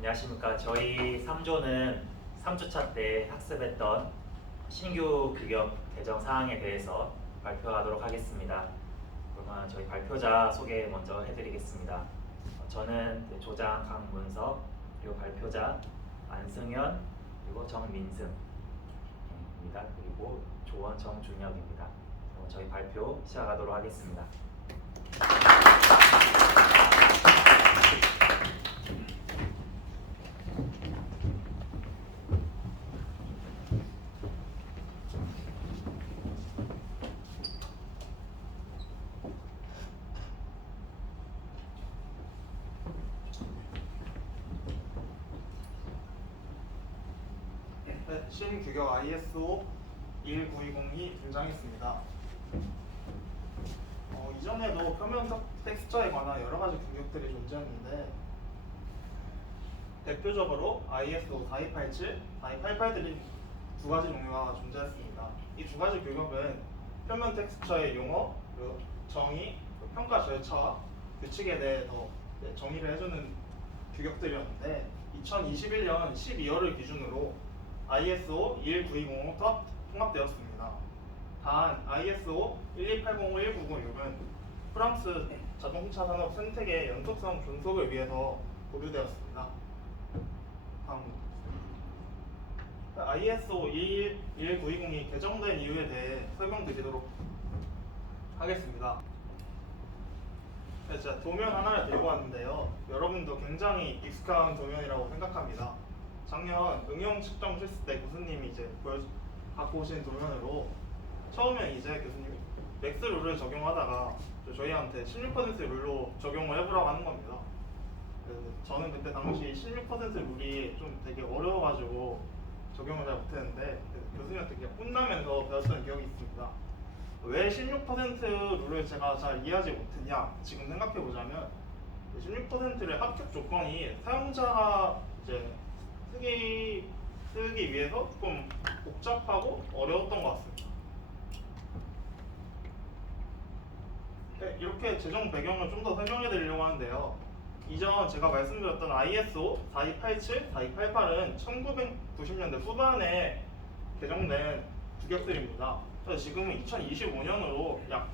안녕하십니까. 저희 3조는 3주차 때 학습했던 신규 규격 개정 사항에 대해서 발표하도록 하겠습니다. 그러면 저희 발표자 소개 먼저 해드리겠습니다. 저는 조장 강문석, 그리고 발표자 안승현, 그리고 정민승입니다. 그리고 조원 정준혁입니다. 그럼 저희 발표 시작하도록 하겠습니다. 네, 신규격 ISO 11920이 등장했습니다. 이전에도 표면 텍스처에 관한 여러 가지 규격들이 존재했는데 대표적으로 ISO 4287, 4288들이 두 가지 종류가 존재했습니다. 이 두 가지 규격은 표면 텍스처의 용어, 그리고 정의, 평가 절차와 규칙에 대해서 정의를 해주는 규격들이었는데 2021년 12월을 기준으로 ISO 21920으로 통합되었습니다. 단 ISO 1280196은 프랑스 자동차 산업 생태계의 연속성 존속을 위해서 보류되었습니다. 다음 ISO 11920이 개정된 이유에 대해 설명드리도록 하겠습니다. 제가 도면 하나를 들고 왔는데요. 여러분도 굉장히 익숙한 도면이라고 생각합니다. 작년 응용 측정 실습 때 교수님이 이제 갖고 오신 도면으로 처음에 이제 교수님이 맥스 룰을 적용하다가 저희한테 16% 룰로 적용을 해보라고 하는 겁니다. 저는 그때 당시 16% 룰이 좀 되게 어려워가지고 적용을 잘 못했는데 교수님한테 그냥 혼나면서 배웠던 기억이 있습니다. 왜 16% 룰을 제가 잘 이해하지 못했냐 지금 생각해보자면 16%의 합격 조건이 사용자가 이제 쓰기 위해서 조금 복잡하고 어려웠던 것 같습니다. 네, 이렇게 제정 배경을 좀 더 설명해 드리려고 하는데요. 이전 제가 말씀드렸던 ISO 4287, 4288은 1990년대 후반에 개정된 규격들입니다. 그래서 지금은 2025년으로 약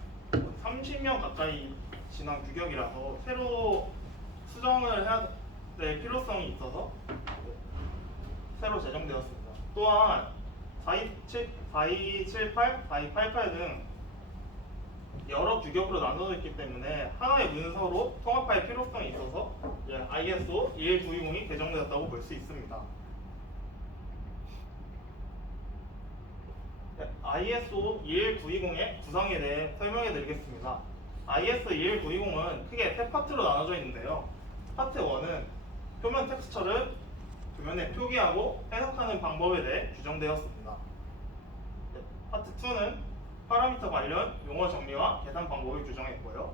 30년 가까이 지난 규격이라서 새로 수정을 해야 될 필요성이 있어서 새로 제정되었습니다. 또한 4278, 4288 등 여러 규격으로 나눠져 있기 때문에 하나의 문서로 통합할 필요성이 있어서 ISO 11920이 개정되었다고 볼 수 있습니다. ISO 11920의 구성에 대해 설명해 드리겠습니다. ISO 11920은 크게 세 파트로 나눠져 있는데요. 파트 1은 표면 텍스처를 도면에 표기하고 해석하는 방법에 대해 규정되었습니다. 파트 2는 파라미터 관련 용어 정리와 계산 방법을 규정했고요.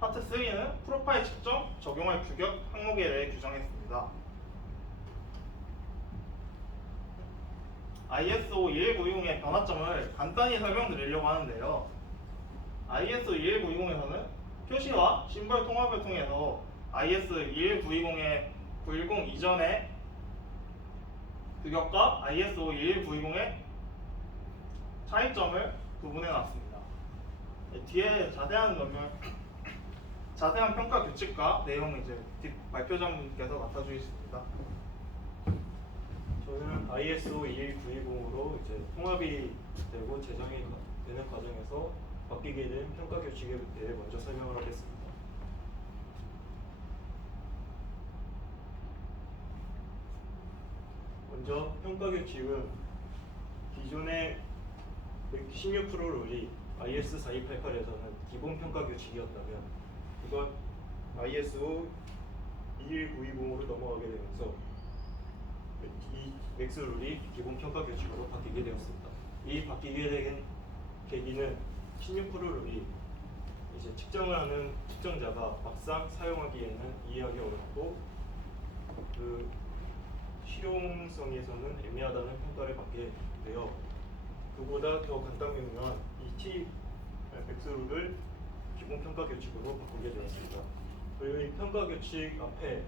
파트 3는 프로파일 측정, 적용할 규격 항목에 대해 규정했습니다. ISO 11920의 변화점을 간단히 설명드리려고 하는데요. ISO 11920에서는 표시와 심벌 통합을 통해서 ISO 11920의 910 이전의 규격과 ISO 11920의 차이점을 구분해 놨습니다. 뒤에 자세한 평가 규칙과 내용은 이제 발표자분께서 맡아주시겠습니다. 저는 ISO 21920으로 이제 통합이 되고 제정이 되는 과정에서 바뀌게 된 평가 규칙에 대해 먼저 설명을 하겠습니다. 먼저 평가 규칙은 기존의 16% 룰이 IS 4288에서는 기본 평가 규칙이었다면 이건 ISO 21920으로 넘어가게 되면서 이 맥스 룰이 기본 평가 규칙으로 바뀌게 되었습니다. 이 바뀌게 된 계기는 16% 룰이 이제 측정을 하는 측정자가 막상 사용하기에는 이해하기 어렵고 그 실용성에서는 애매하다는 평가를 받게 되어 그보다 더 간단명료한 이 맥스 룰을 기본 평가 규칙으로 바꾸게 되었습니다. 그리고 이 평가 규칙 앞에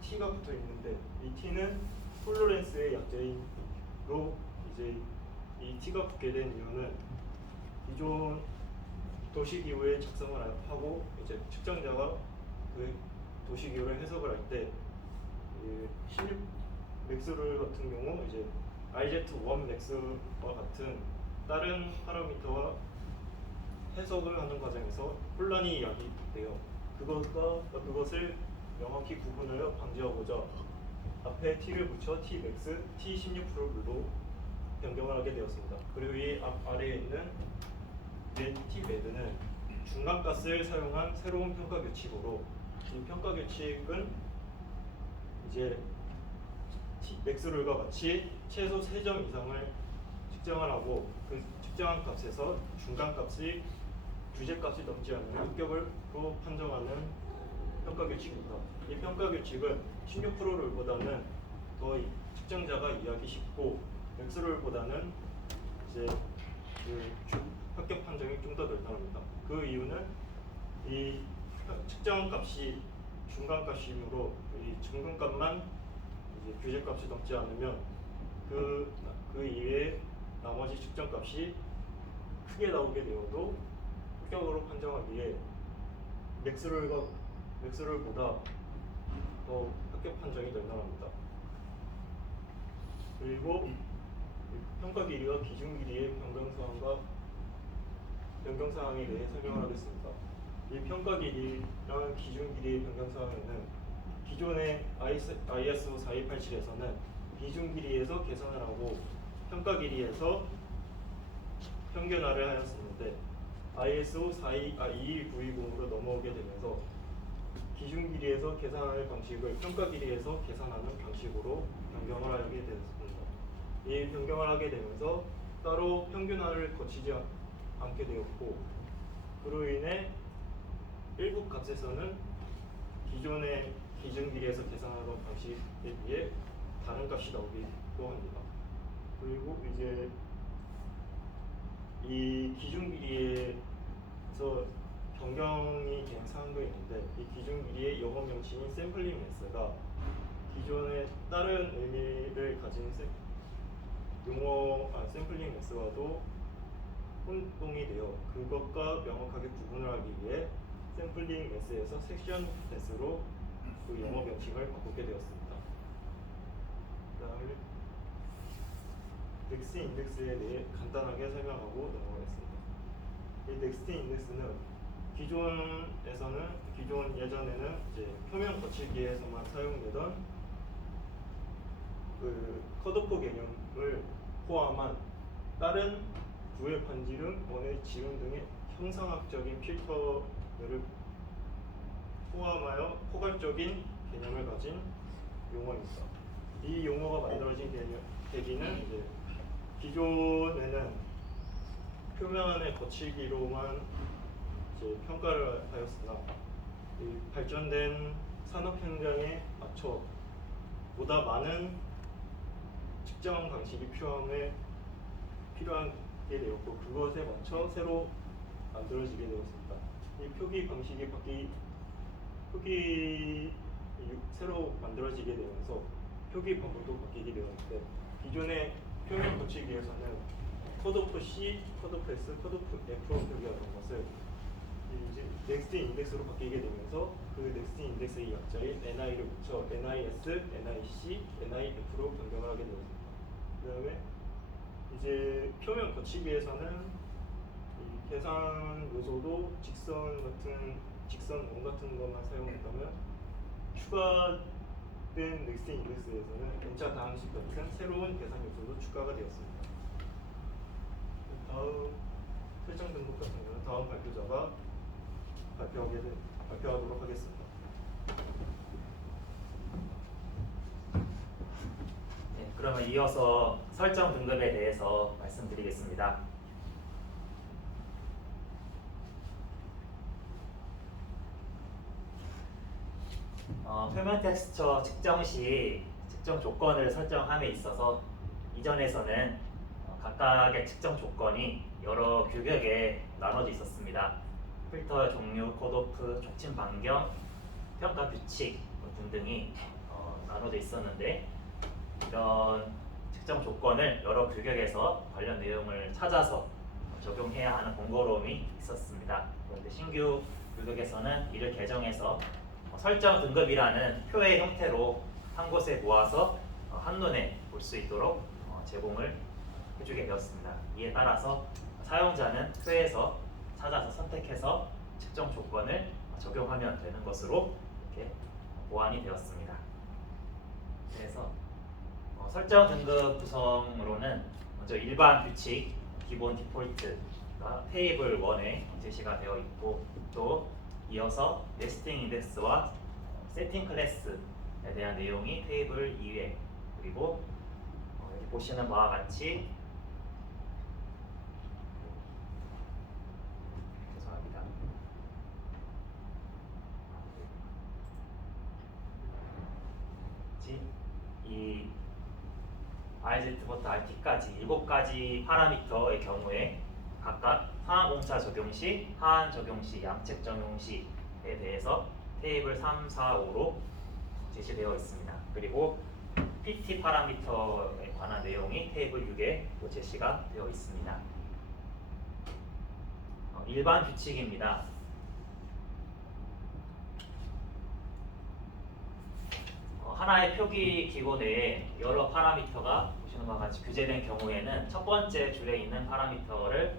t가 붙어 있는데 이 t는 톨러런스의 약자이로 이제 이 t가 붙게 된 이유는 기존 도시기호에 작성을 하고 이제 측정자가 그 도시기호를 해석을 할 때 16 맥스룰 같은 경우 이제 IZ1 맥스와 같은 다른 파라미터와 해석을 하는 과정에서 혼란이 야기돼요. 그것을 명확히 구분하여 방지하고자 앞에 t를 붙여 t max, t 16%로 변경을 하게 되었습니다. 그리고 이 아래에 있는 t med는 중간가스를 사용한 새로운 평가 규칙으로 이 평가 규칙은 이제 t max룰과 같이 최소 3점 이상을 측정을 하고 그 측정한 값에서 중간값이 규제값이 넘지 않는 합격으로 판정하는 평가 규칙입니다. 이 평가 규칙은 16%룰보다는 더 측정자가 이해하기 쉽고 맥스룰보다는 이제 합격 판정이 좀 더 널널합니다. 그 이유는 이 측정 값이 중간값이므로 이 중간값만 이제 규제값이 넘지 않으면 그 이외에 나머지 측정값이 크게 나오게 되어도 합격으로 판정하기에 맥스룰보다 더 합격 판정이 널널합니다. 그리고 평가 길이와 기준 길이의 변경 사항에 대해 설명을 하겠습니다. 이 평가 길이랑 기준 길이의 변경 사항에는 기존의 ISO 4287에서는 기준 길이에서 계산을 하고 평가 길이에서 평균화를 하였었는데 ISO 21920으로 넘어오게 되면서 기준 길이에서 계산하는 방식을 평가 길이에서 계산하는 방식으로 변경을 하게 되었습니다. 이 변경을 하게 되면서 따로 평균화를 거치지 않게 되었고 그로 인해 일부 값에서는 기존의 기준 길이에서 계산하던 방식에 비해 다른 값이 나오기도 합니다. 그리고 이제 이 기준 길이에서 변경이 된 사항도 있는데 이 기준 길이의 영어 명칭인 샘플링 매스가 기존의 다른 의미를 가진 샘플링 매스와도 혼동이 되어 그것과 명확하게 구분을 하기 위해 샘플링 매스에서 섹션 매스로 그 영어 명칭을 바꾸게 되었습니다. 그다음에 넥스트 인덱스에 대해 간단하게 설명하고 넘어가겠습니다. 이 넥스트 인덱스는 예전에는 이제 표면 거치기에서만 사용되던 그 컷오프 개념을 포함한 다른 구의 반지름, 원의 지름 등의 형상학적인 필터를 포함하여 포괄적인 개념을 가진 용어입니다. 이 용어가 만들어진 계기는 이제 기존에는 표면의 거치기로만 이제 평가를 하였으나 이 발전된 산업 현장에 맞춰 보다 많은 측정 방식이 필요하게 되었고 그것에 맞춰 새로 만들어지게 되었습니다. 이 표기 방식이 새로 만들어지게 되면서 표기 방법도 바뀌게 되었는데 기존의 표면 거치기에서는 컷오프 C, 컷오프 S, 컷오프 F로 표기하던 것을 이제 넥스트 인덱스로 바뀌게 되면서 그 넥스트 인덱스의 약자인 NI를 붙여 NIS, NIC, NIF로 변경을 하게 되었습니다. 그 다음에 이제 표면 거치기에서는 이 계산 요소도 직선 원 같은 것만 사용했다면 추가된 넥스트 인덱스에서는 N차 다항식 같은 새로운 계산 요소도 추가가 되었습니다. 다음 설정 등급 같은 경우는 다음 발표자가 발표하도록 하겠습니다. 네, 그러면 이어서 설정 등급에 대해서 말씀드리겠습니다. 표면 텍스처 측정 시 측정 조건을 설정함에 있어서 이전에서는 각각의 측정 조건이 여러 규격에 나눠져 있었습니다. 필터 종류, 컷오프, 촉침 반경, 평가 규칙 등등이 나눠져 있었는데 이런 특정 조건을 여러 규격에서 관련 내용을 찾아서 적용해야 하는 번거로움이 있었습니다. 그런데 신규 규격에서는 이를 개정해서 설정 등급이라는 표의 형태로 한 곳에 모아서 한눈에 볼 수 있도록 제공을 해주게 되었습니다. 이에 따라서 사용자는 표에서 찾아서 선택해서 특정 조건을 적용하면 되는 것으로 이렇게 보완이 되었습니다. 그래서 설정 등급 구성으로는 먼저 일반 규칙, 기본 디폴트가 테이블 1에 제시가 되어 있고, 또 이어서 네스팅 인덱스와 세팅 클래스에 대한 내용이 테이블 2에, 그리고 여기 보시는 바와 같이 죄송합니다. 이 RZ부터 RT까지 7가지 파라미터의 경우에 각각 상하공차 적용 시, 하한 적용 시, 양측 적용 시에 대해서 테이블 3, 4, 5로 제시되어 있습니다. 그리고 PT 파라미터에 관한 내용이 테이블 6에 또 제시가 되어 있습니다. 일반 규칙입니다. 하나의 표기 기호 내에 여러 파라미터가 보시는 바와 같이 규제된 경우에는 첫 번째 줄에 있는 파라미터를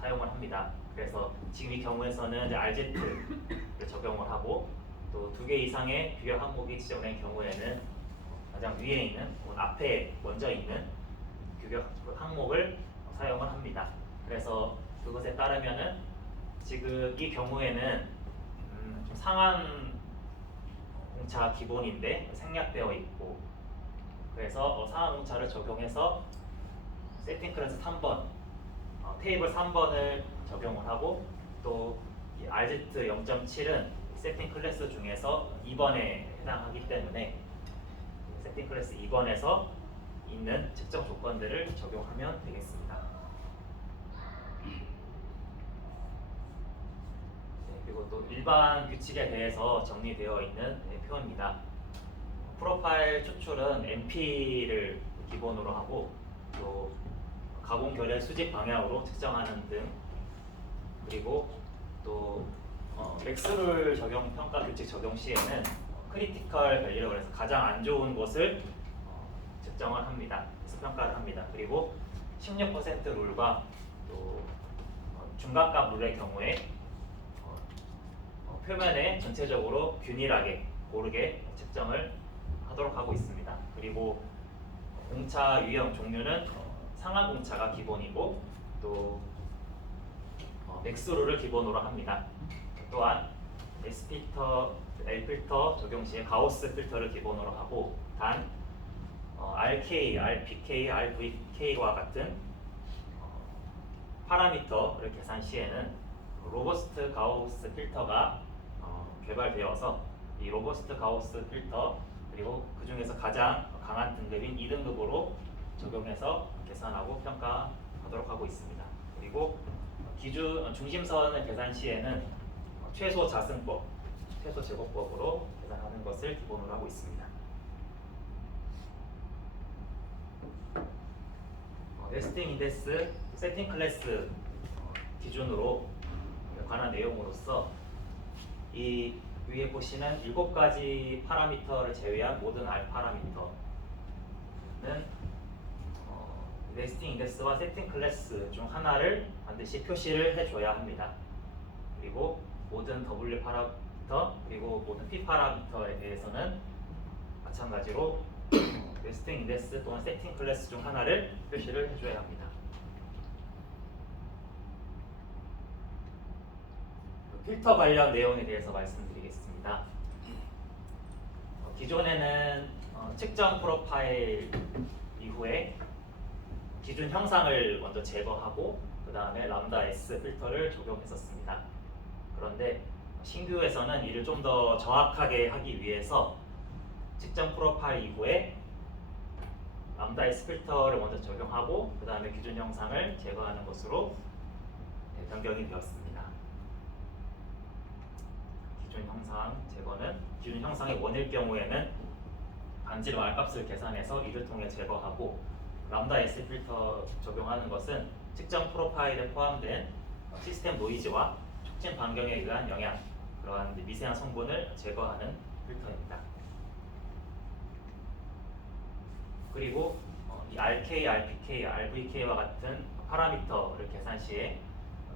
사용을 합니다. 그래서 지금 이 경우에서는 이제 RZ를 적용을 하고, 또 2개 이상의 규격 항목이 지정된 경우에는 가장 위에 있는 혹은 앞에 먼저 있는 규격 항목을 사용을 합니다. 그래서 그것에 따르면은 지금 이 경우에는 좀 상한 공차 기본인데 생략되어 있고, 그래서 상하 공차를 적용해서 세팅 클래스 3번, 테이블 3번을 적용을 하고, 또 이 RZ 0.7은 세팅 클래스 중에서 2번에 해당하기 때문에 세팅 클래스 2번에서 있는 측정 조건들을 적용하면 되겠습니다. 그리고 또 일반 규칙에 대해서 정리되어 있는 표입니다. 프로파일 추출은 MP를 기본으로 하고, 또 가공 결의 수직 방향으로 측정하는 등, 그리고 또 맥스룰 적용 평가 규칙 적용 시에는 크리티컬 밸류라고 해서 가장 안 좋은 것을 측정을 합니다. 그래서 평가를 합니다. 그리고 16% 룰과 또 중간값 룰의 경우에 표면에 전체적으로 균일하게 고르게 측정을 하도록 하고 있습니다. 그리고 공차 유형 종류는 상하 공차가 기본이고, 또 맥스룰을 기본으로 합니다. 또한 S필터, L필터 적용 시에 가우스 필터를 기본으로 하고, 단 RK, RPK, RVK와 같은 파라미터를 계산 시에는 로버스트 가우스 필터가 개발되어서 이 로버스트 가우스 필터, 그리고 그 중에서 가장 강한 등급인 2등급으로 적용해서 계산하고 평가하도록 하고 있습니다. 그리고 기준 중심선을 계산 시에는 최소 자승법, 최소 제곱법으로 계산하는 것을 기본으로 하고 있습니다. 네스팅 인덱스, 세팅 클래스 기준으로 관한 내용으로서 이 위에 보시는 7가지 파라미터를 제외한 모든 R 파라미터는 네스팅 인덱스와 세팅 클래스 중 하나를 반드시 표시를 해줘야 합니다. 그리고 모든 W 파라미터, 그리고 모든 P 파라미터에 대해서는 마찬가지로 네스팅 인덱스 또는 세팅 클래스 중 하나를 표시를 해줘야 합니다. 필터 관련 내용에 대해서 말씀드리겠습니다. 기존에는 측정 프로파일 이후에 기준 형상을 먼저 제거하고 그 다음에 람다 S 필터를 적용했었습니다. 그런데 신규에서는 이를 좀 더 정확하게 하기 위해서 측정 프로파일 이후에 람다 S 필터를 먼저 적용하고 그 다음에 기준 형상을 제거하는 것으로 변경이 되었습니다. 기준 형상 제거는 기준 형상이 원일 경우에는 반지름 R값을 계산해서 이를 통해 제거하고 람다 S 필터 적용하는 것은 특정 프로파일에 포함된 시스템 노이즈와 촉진 반경에 의한 영향 그러한 미세한 성분을 제거하는 필터입니다. 그리고 이 RK, RPK, RVK와 같은 파라미터를 계산 시에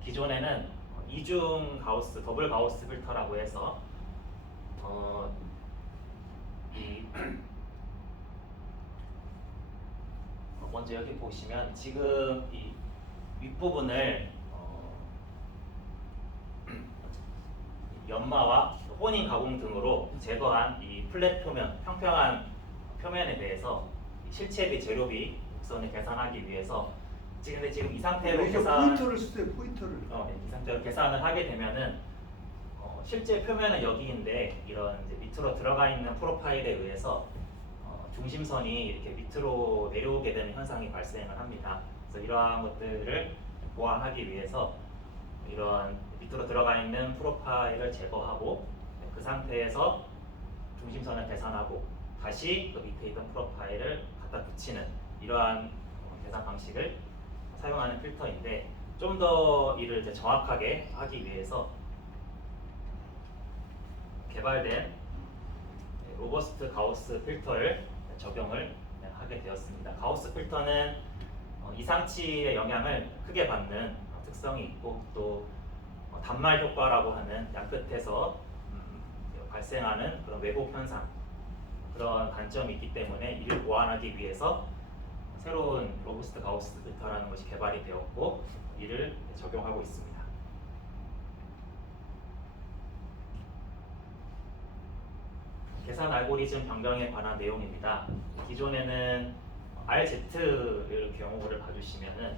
기존에는 이중 가우스, 더블 가우스 필터라고 해서 이 먼저 여기 보시면 지금 이 윗부분을 연마와 호닝 가공 등으로 제거한 이 플랫 표면, 평평한 표면에 대해서 실체비, 재료비 곡선을 계산하기 위해서 지금 이 상태로 포인터를 쓰세요. 포인터를. 이 상태로 계산을 하게 되면은 실제 표면은 여기인데 이런 이제 밑으로 들어가 있는 프로파일에 의해서 중심선이 이렇게 밑으로 내려오게 되는 현상이 발생을 합니다. 그래서 이러한 것들을 보완하기 위해서 이런 밑으로 들어가 있는 프로파일을 제거하고 그 상태에서 중심선을 계산하고 다시 그 밑에 있던 프로파일을 갖다 붙이는 이러한 계산 방식을 사용하는 필터인데 좀 더 이를 이제 정확하게 하기 위해서 개발된 로버스트 가우스 필터를 적용을 하게 되었습니다. 가우스 필터는 이상치의 영향을 크게 받는 특성이 있고 또 단말 효과라고 하는 양끝에서 발생하는 그런 왜곡 현상 그런 단점이 있기 때문에 이를 보완하기 위해서 새로운 로버스트 가우스 필터라는 것이 개발이 되었고 이를 적용하고 있습니다. 계산 알고리즘 변경에 관한 내용입니다. 기존에는 RZ를 경우를 봐주시면은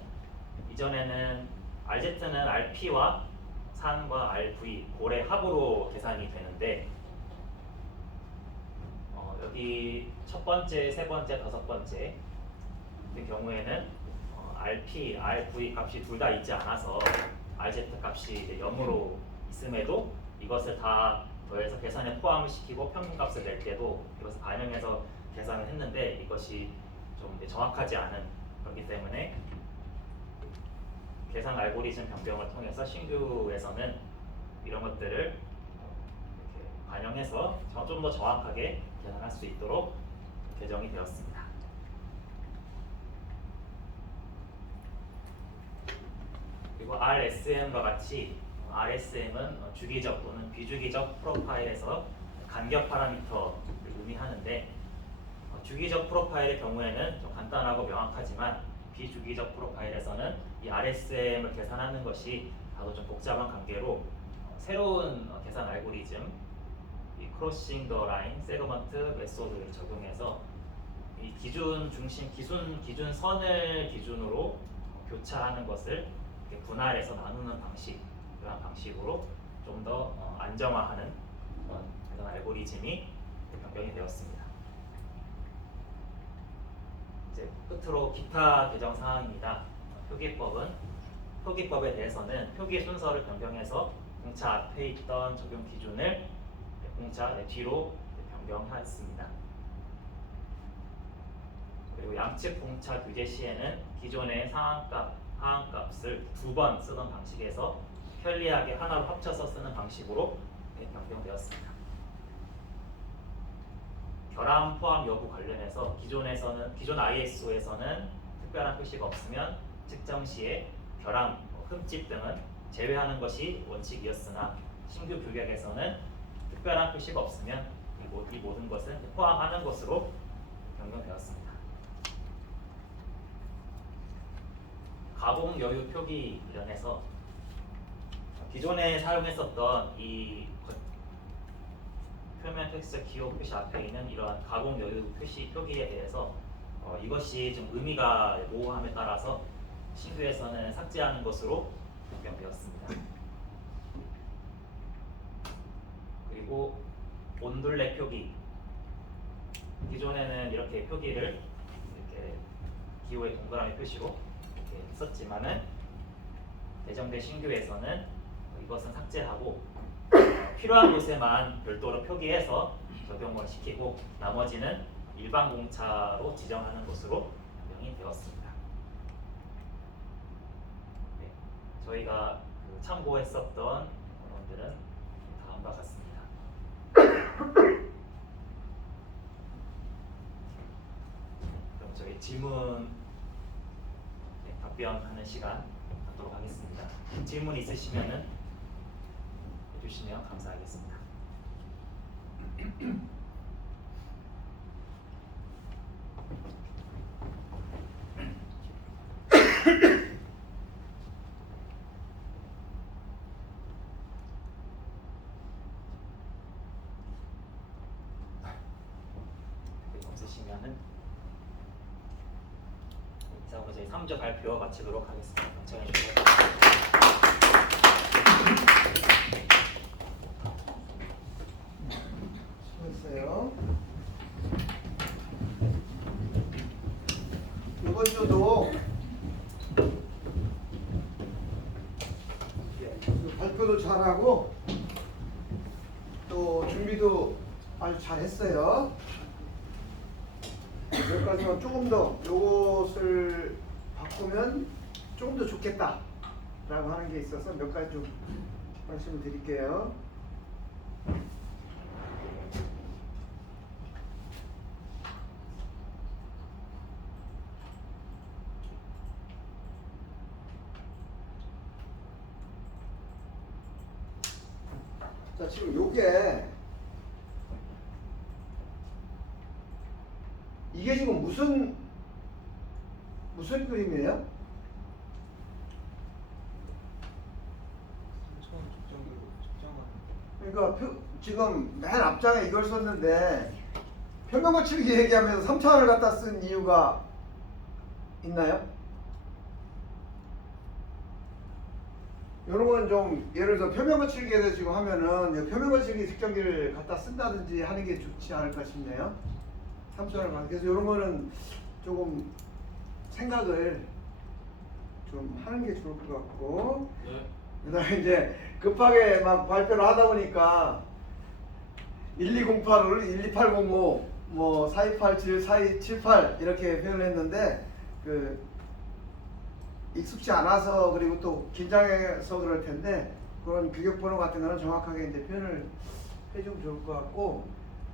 이전에는 RZ는 RP와 산과 RV 골의 합으로 계산이 되는데 여기 첫 번째, 세 번째, 다섯 번째 같은 경우에는 RP, RV 값이 둘 다 있지 않아서 RZ 값이 이제 0으로 있음에도 이것을 다 더해서 계산에 포함을 시키고 평균값을 낼 때도 이것을 반영해서 계산을 했는데 이것이 좀 이제 정확하지 않은 그렇기 때문에 계산 알고리즘 변경을 통해서 신규에서는 이런 것들을 이렇게 반영해서 좀 더 정확하게 계산할 수 있도록 개정이 되었습니다. 그리고 RSM과 같이 RSM은 주기적 또는 비주기적 프로파일에서 간격 파라미터를 의미하는데 주기적 프로파일의 경우에는 좀 간단하고 명확하지만 비주기적 프로파일에서는 이 RSM을 계산하는 것이 다소 좀 복잡한 관계로 새로운 계산 알고리즘 이 크로싱 더 라인 세그먼트 메소드를 적용해서 이 기준 중심 기준 선을 기준으로 교차하는 것을 이렇게 분할해서 나누는 방식 그런 방식으로 좀 더 안정화하는 그런 알고리즘이 변경이 되었습니다. 이제 끝으로 기타 개정 사항입니다. 표기법에 대해서는 표기 순서를 변경해서 공차 앞에 있던 적용 기준을 공차 뒤로 변경하였습니다. 그리고 양측 공차 규제 시에는 기존의 상한값, 하한값을 두 번 쓰던 방식에서 편리하게 하나로 합쳐서 쓰는 방식으로 변경되었습니다. 결함 포함 여부 관련해서 기존 ISO에서는 특별한 표시가 없으면 측정 시에 결함, 흠집 등은 제외하는 것이 원칙이었으나 신규 규격에서는 특별한 표시가 없으면 이 모든 것은 포함하는 것으로 변경되었습니다. 가공 여유 표기 관련해서 기존에 사용했었던 이 표면 텍스처 기호 표시 앞에 있는 이러한 가공 여유 표기에 대해서 이것이 좀 의미가 모호함에 따라서 신규에서는 삭제하는 것으로 변경되었습니다. 그리고 온둘레 표기 기존에는 이렇게 표기를 이렇게 기호의 동그라미 표시로 이렇게 했었지만은 개정된 신규에서는 이것은 삭제하고 필요한 곳에만 별도로 표기해서 적용을 시키고 나머지는 일반 공차로 지정하는 것으로 적용이 되었습니다. 네, 저희가 참고했었던 원론들은 다음과 같습니다. 그럼 저희 질문 답변하는 시간 갖도록 하겠습니다. 질문 있으시면은 해주시면 감사하겠습니다. 없으시면은 이상으로 저희 3조 발표 마치도록 하겠습니다. 경청해 주세요. 수고했어요. 이번 주도 발표도 잘하고 또 준비도 아주 잘했어요. 몇 가지만 조금 더 요것을 바꾸면 조금 더 좋겠다 라고 하는 게 있어서 몇 가지 좀 말씀을 드릴게요. 자, 지금 이게 지금 무슨 그림이에요? 그러니까 지금 맨 앞장에 이걸 썼는데 표면 거칠기 얘기하면서 3차원을 갖다 쓴 이유가 있나요? 이런 건 좀 예를 들어서 표면 거칠기에 대해서 지금 하면은 표면 거칠기 측정기를 갖다 쓴다든지 하는 게 좋지 않을까 싶네요. 3차원을 갖다. 그래서 이런 거는 조금 생각을 좀 하는 게 좋을 것 같고. 네. 그다음에 이제 급하게 막 발표를 하다 보니까 12085를 12805, 뭐 4287, 4278 이렇게 표현을 했는데 익숙지 않아서 그리고 또 긴장해서 그럴 텐데 그런 규격 번호 같은 거는 정확하게 이제 표현을 해주면 좋을 것 같고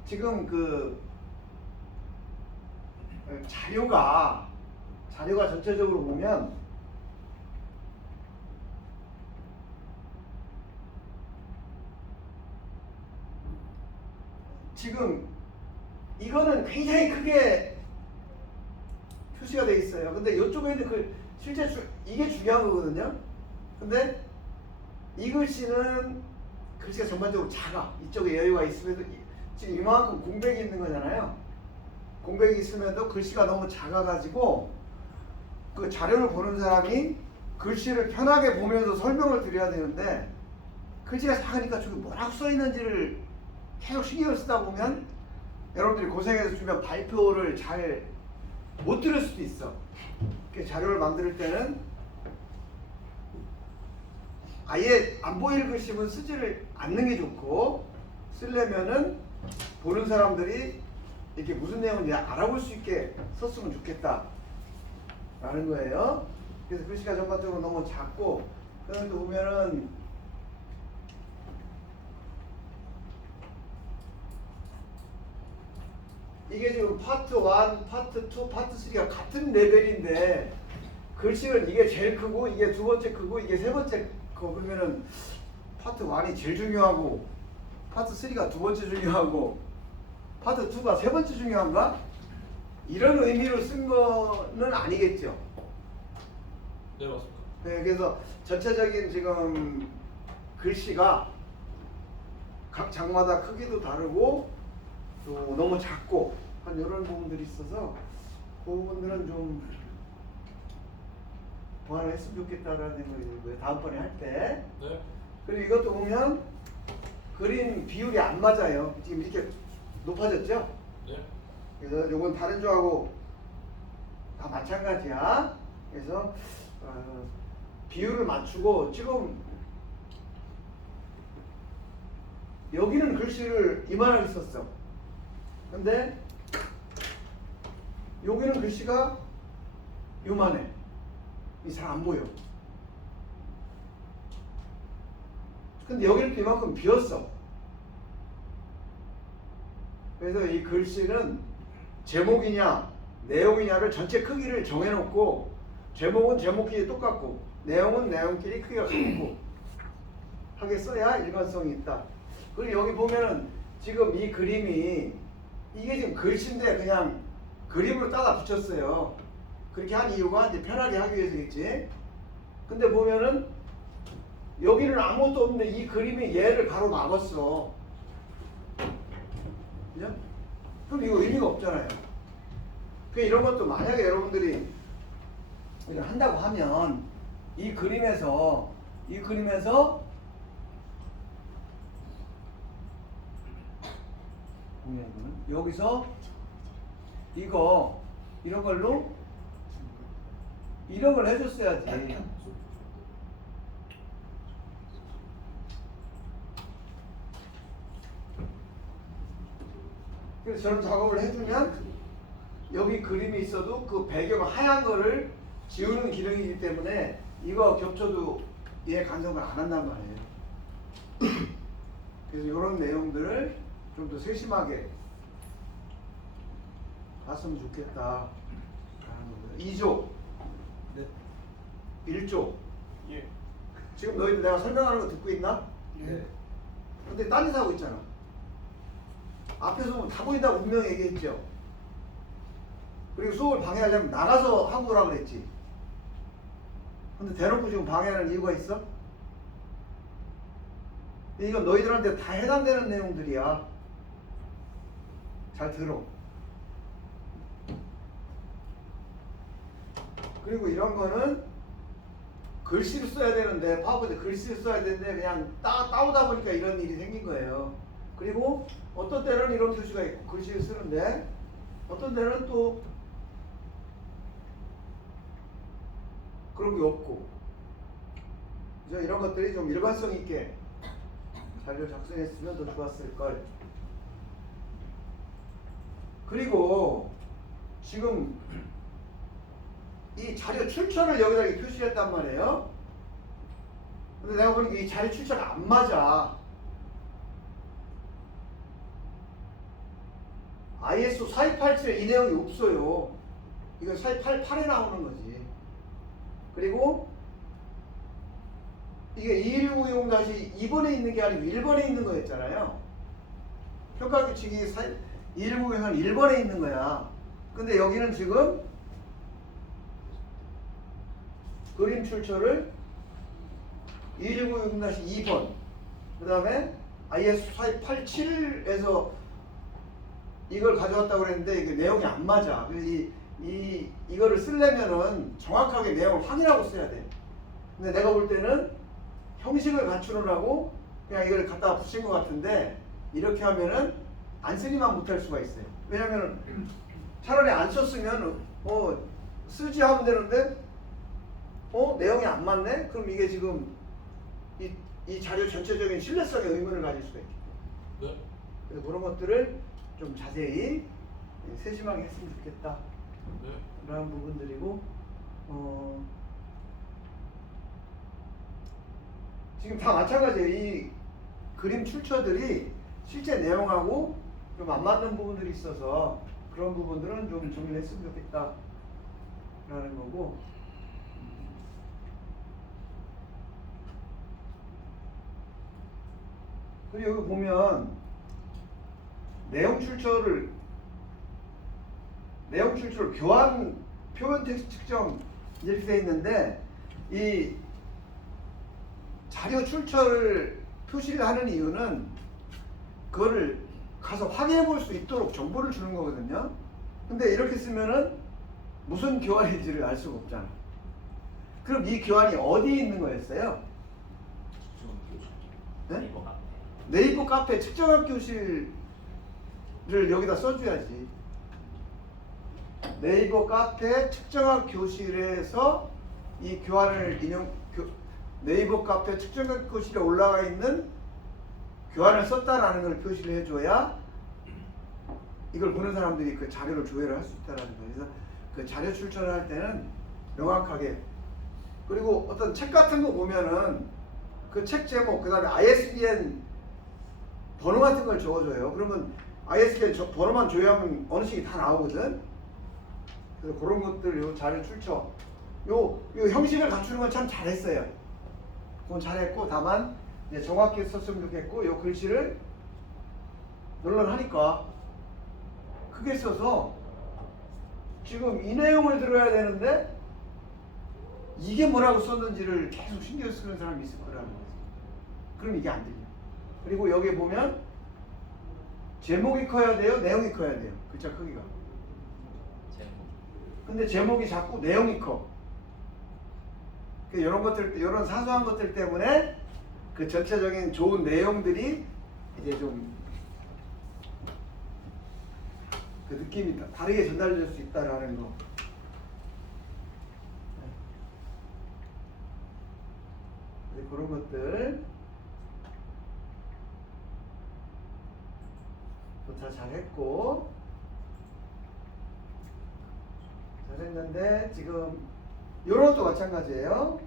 지금 자료가 전체적으로 보면 지금 이거는 굉장히 크게 표시가 돼 있어요. 근데 이쪽에 있는 실제 이게 중요한 거거든요. 근데 이 글씨는 글씨가 전반적으로 작아. 이쪽에 여유가 있음에도 지금 이만큼 공백이 있는 거잖아요. 공백이 있음에도 글씨가 너무 작아가지고 그 자료를 보는 사람이 글씨를 편하게 보면서 설명을 드려야 되는데 글씨가 작으니까 저기 뭐라고 써 있는지를 계속 신경을 쓰다 보면 여러분들이 고생해서 주면 발표를 잘 못 들을 수도 있어. 자료를 만들 때는 아예 안 보일 글씨면 쓰지를 않는 게 좋고 쓰려면은 보는 사람들이 이렇게 무슨 내용인지 알아볼 수 있게 썼으면 좋겠다 라는 거예요. 그래서 글씨가 전반적으로 너무 작고 그런데 보면은 이게 지금 파트 1, 파트 2, 파트 3가 같은 레벨인데 글씨는 이게 제일 크고 이게 두 번째 크고 이게 세 번째 거 그러면은 파트 1이 제일 중요하고 파트 3가 두 번째 중요하고 파트 2가 세 번째 중요한가? 이런 의미로 쓴 거는 아니겠죠. 네, 맞습니다. 네, 그래서 전체적인 지금 글씨가 각 장마다 크기도 다르고 또 너무 작고 한 이런 부분들이 있어서 그 부분들은 좀 보완을 했으면 좋겠다라는 생각이 들고요. 다음번에 할 때. 네. 그리고 이것도 보면 그림 비율이 안 맞아요. 지금 이렇게 높아졌죠? 네. 그래서 요건 다른 조하고 다 마찬가지야. 그래서 비율을 맞추고 지금 여기는 글씨를 이만하게 썼어. 근데 여기는 글씨가 요만해. 이 잘 안 보여. 근데 여기는 이만큼 비었어. 그래서 이 글씨는 제목이냐 내용이냐를 전체 크기를 정해놓고, 제목은 제목끼리 똑같고 내용은 내용끼리 크기가 같고 하게 써야 일관성이 있다. 그리고 여기 보면은 지금 이 그림이 이게 지금 글씨인데 그냥 그림으로 따다 붙였어요. 그렇게 한 이유가 이제 편하게 하기 위해서겠지. 근데 보면은 여기는 아무것도 없는데 이 그림이 얘를 가로막았어. 그죠? 그럼 이거 의미가 없잖아요. 그 이런 것도 만약에 여러분들이 이걸 한다고 하면 이 그림에서 여기서 이거 이런 걸로 이런 걸 해줬어야지. 그래서 저런 작업을 해주면 여기 그림이 있어도 그 배경 하얀 거를 지우는 기능이기 때문에 이거 겹쳐도 얘 간섭을 안 한단 말이에요. 그래서 이런 내용들을 좀 더 세심하게 봤으면 좋겠다. 2조, 1조. 예. 지금 너희들 내가 설명하는 거 듣고 있나? 예. 근데 딴짓 하고 있잖아. 앞에서 보면 다 보인다고 분명히 얘기했죠. 그리고 수업을 방해하려면 나가서 하고 오라고 그랬지. 근데 대놓고 지금 방해하는 이유가 있어? 이건 너희들한테 다 해당되는 내용들이야. 잘 들어. 그리고 이런 거는 글씨를 써야 되는데, 파워포인트 글씨를 써야 되는데 그냥 따오다 보니까 이런 일이 생긴 거예요. 그리고 어떤 때는 이런 표시가 있고 글씨를 쓰는데 어떤 때는 또 그런 게 없고. 그래서 이런 것들이 좀 일관성 있게 자료를 작성했으면 더 좋았을 걸. 그리고 지금 이 자료 출처를 여기다 이렇게 표시했단 말이에요. 근데 내가 보니까 이 자료 출처가 안 맞아. ISO 4287에 이 내용이 없어요. 이거 4288에 나오는 거지. 그리고 이게 2190-2번에 있는 게 아니고 1번에 있는 거였잖아요. 평가규칙이 2190에서는 1번에 있는 거야. 근데 여기는 지금 그림 출처를 2190-2번, 그 다음에 ISO 4287에서 이걸 가져왔다고 그랬는데 이게 내용이 안 맞아. 그래서 이거를 쓰려면은 정확하게 내용을 확인하고 써야 돼. 근데 내가 볼 때는 형식을 갖추느라고 그냥 이걸 갖다가 붙인 것 같은데, 이렇게 하면은 안 쓰기만 못할 수가 있어요. 왜냐면은 차라리 안 썼으면 쓰지 하면 되는데 내용이 안 맞네? 그럼 이게 지금 이 자료 전체적인 신뢰성에 의문을 가질 수가 있기 때문에. 네. 그래서 그런 것들을 좀 자세히 세심하게 했으면 좋겠다. 네. 라는 부분들이고, 지금 다 마찬가지예요. 이 그림 출처들이 실제 내용하고 좀 안 맞는 부분들이 있어서 그런 부분들은 좀 정리를 했으면 좋겠다 라는 거고, 그리고 여기 보면 내용 출처를 교환 표현 텍스트 측정 이렇게 돼 있는데, 이 자료 출처를 표시를 하는 이유는 그거를 가서 확인해 볼 수 있도록 정보를 주는 거거든요. 근데 이렇게 쓰면은 무슨 교환인지를 알 수가 없잖아. 그럼 이 교환이 어디에 있는 거였어요? 네? 네이버 카페 측정학 교실을 여기다 써줘야지. 네이버 카페 측정학 교실에서 이 교환을 네이버 카페 측정학 교실에 올라가 있는 교환을 썼다라는 걸 표시를 해줘야 이걸 보는 사람들이 그 자료를 조회를 할 수 있다라는 거예요. 그래서 그 자료 출처를 할 때는 명확하게, 그리고 어떤 책 같은 거 보면은 그 책 제목 그다음에 ISBN 번호 같은 걸 적어줘요. 그러면 ISBN 번호만 조회하면 어느 식이 다 나오거든. 그래서 그런 것들 요 자료 출처 요 형식을 갖추는 건 참 잘했어요. 그건 잘했고, 다만 이제 정확히 썼으면 좋겠고, 요 글씨를 논란하니까 크게 써서 지금 이 내용을 들어야 되는데 이게 뭐라고 썼는지를 계속 신경 쓰는 사람이 있을 거라는 거죠. 그럼 이게 안 들려. 그리고 여기 보면 제목이 커야 돼요, 내용이 커야 돼요. 글자 크기가. 제목. 근데 제목이 작고 내용이 커. 이런 것들, 이런 사소한 것들 때문에 그 전체적인 좋은 내용들이 이제 좀 그 느낌이 다르게 전달될 수 있다라는 거. 네, 그런 것들 다 잘했고, 잘했는데 지금 요런 것도 마찬가지예요.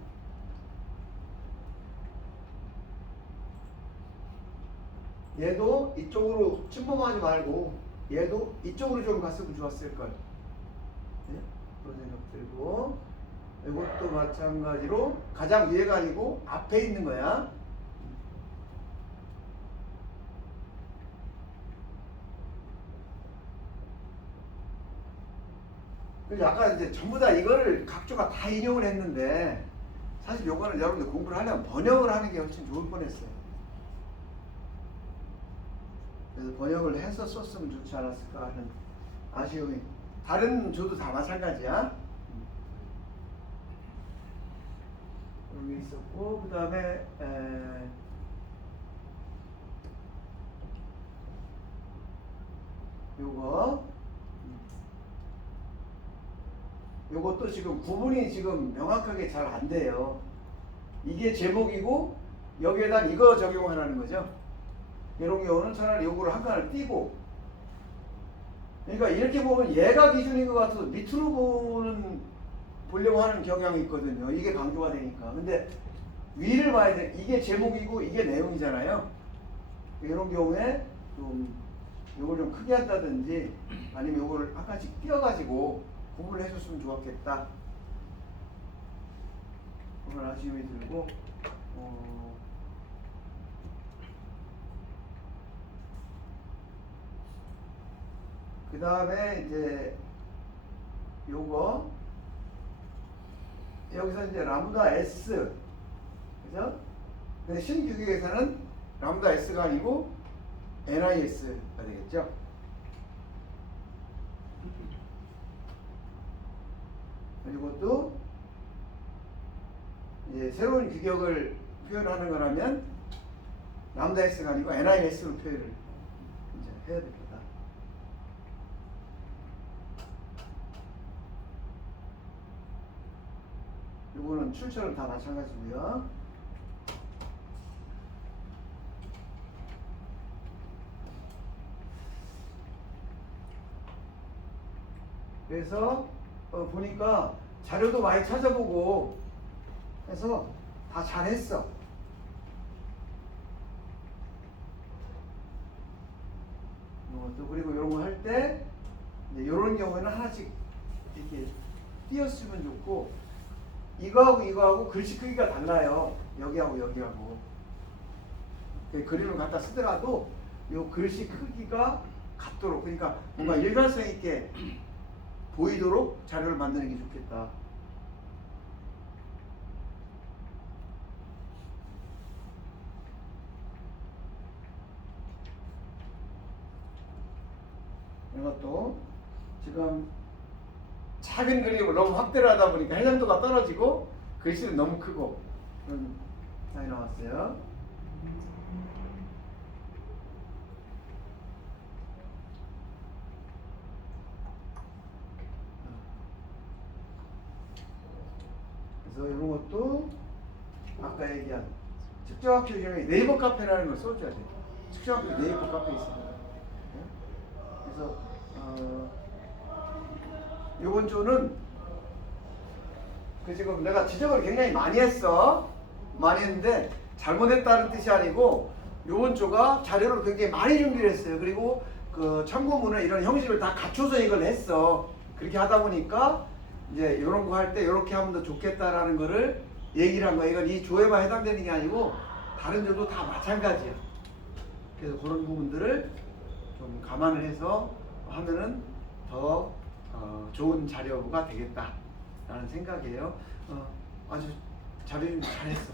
얘도 이쪽으로 침범하지 말고 얘도 이쪽으로 좀 갔으면 좋았을걸. 네? 그런 생각 들고, 이것도 마찬가지로 가장 위에가 아니고 앞에 있는 거야. 그래서 아까 이제 전부 다 이거를 각조가 다 인용을 했는데, 사실 요거는 여러분들 공부를 하려면 번역을 하는 게 훨씬 좋을 뻔했어요. 그래서 번역을 해서 썼으면 좋지 않았을까 하는 아쉬움이. 다른 조도 다 마찬가지야. 그런 게 있었고, 그 다음에 요것도 지금 구분이 지금 명확하게 잘 안 돼요. 이게 제목이고 여기에다 이거 적용하라는 거죠. 이런 경우는 차라리 요거를 한 칸을 띄고, 그러니까 이렇게 보면 얘가 기준인 것 같아도 밑으로 보려고 하는 경향이 있거든요. 이게 강조가 되니까. 근데 위를 봐야 돼. 이게 제목이고 이게 내용이잖아요. 이런 경우에 좀 요걸 좀 크게 한다든지 아니면 요거를 한 칸씩 띄어가지고 구분을 해줬으면 좋았겠다. 그런 아쉬움이 들고, 그 다음에 이제 요거 여기서 이제 라무다 S, 그죠? 근데 신규격에서는 라무다 S가 아니고 NIS가 되겠죠. 이것도 이제 새로운 규격을 표현하는 거라면 람다 S가 아니고 NIS로 표현을 이제 해야 됩니다. 이거는 출처는 다 마찬가지고요. 그래서 보니까 자료도 많이 찾아보고 해서 다 잘했어. 또 그리고 이런 거 할 때 이런 경우에는 하나씩 이렇게 띄었으면 좋고, 이거하고 글씨 크기가 달라요. 여기하고 여기하고. 그림을 갖다 쓰더라도 이 글씨 크기가 같도록, 그러니까 뭔가 일관성 있게 보이도록 자료를 만드는 게 좋겠다. 이것도 지금 작은 그림을 너무 확대를 하다 보니까 해상도가 떨어지고 글씨는 너무 크고 그런 차이 나왔어요. 그래서 이런 것도 아까 얘기한 측정학 표준이 네이버 카페라는 걸 써줘야 돼. 특정학교 네이버 카페에 있습니다. 예? 그래서 요번 주는 그 지금 내가 지적을 굉장히 많이 했어. 많이 했는데 잘못했다는 뜻이 아니고 요번 주가 자료를 굉장히 많이 준비를 했어요. 그리고 그 참고문을 이런 형식을 다 갖춰서 이걸 했어. 그렇게 하다 보니까 이제 이런 거 할 때 이렇게 하면 더 좋겠다라는 거를 얘기를 한 거야. 이건 이 조에만 해당되는 게 아니고 다른 조도 다 마찬가지야. 그래서 그런 부분들을 좀 감안을 해서 하면은 더 좋은 자료가 되겠다라는 생각이에요. 아주 자료 준비 잘했어.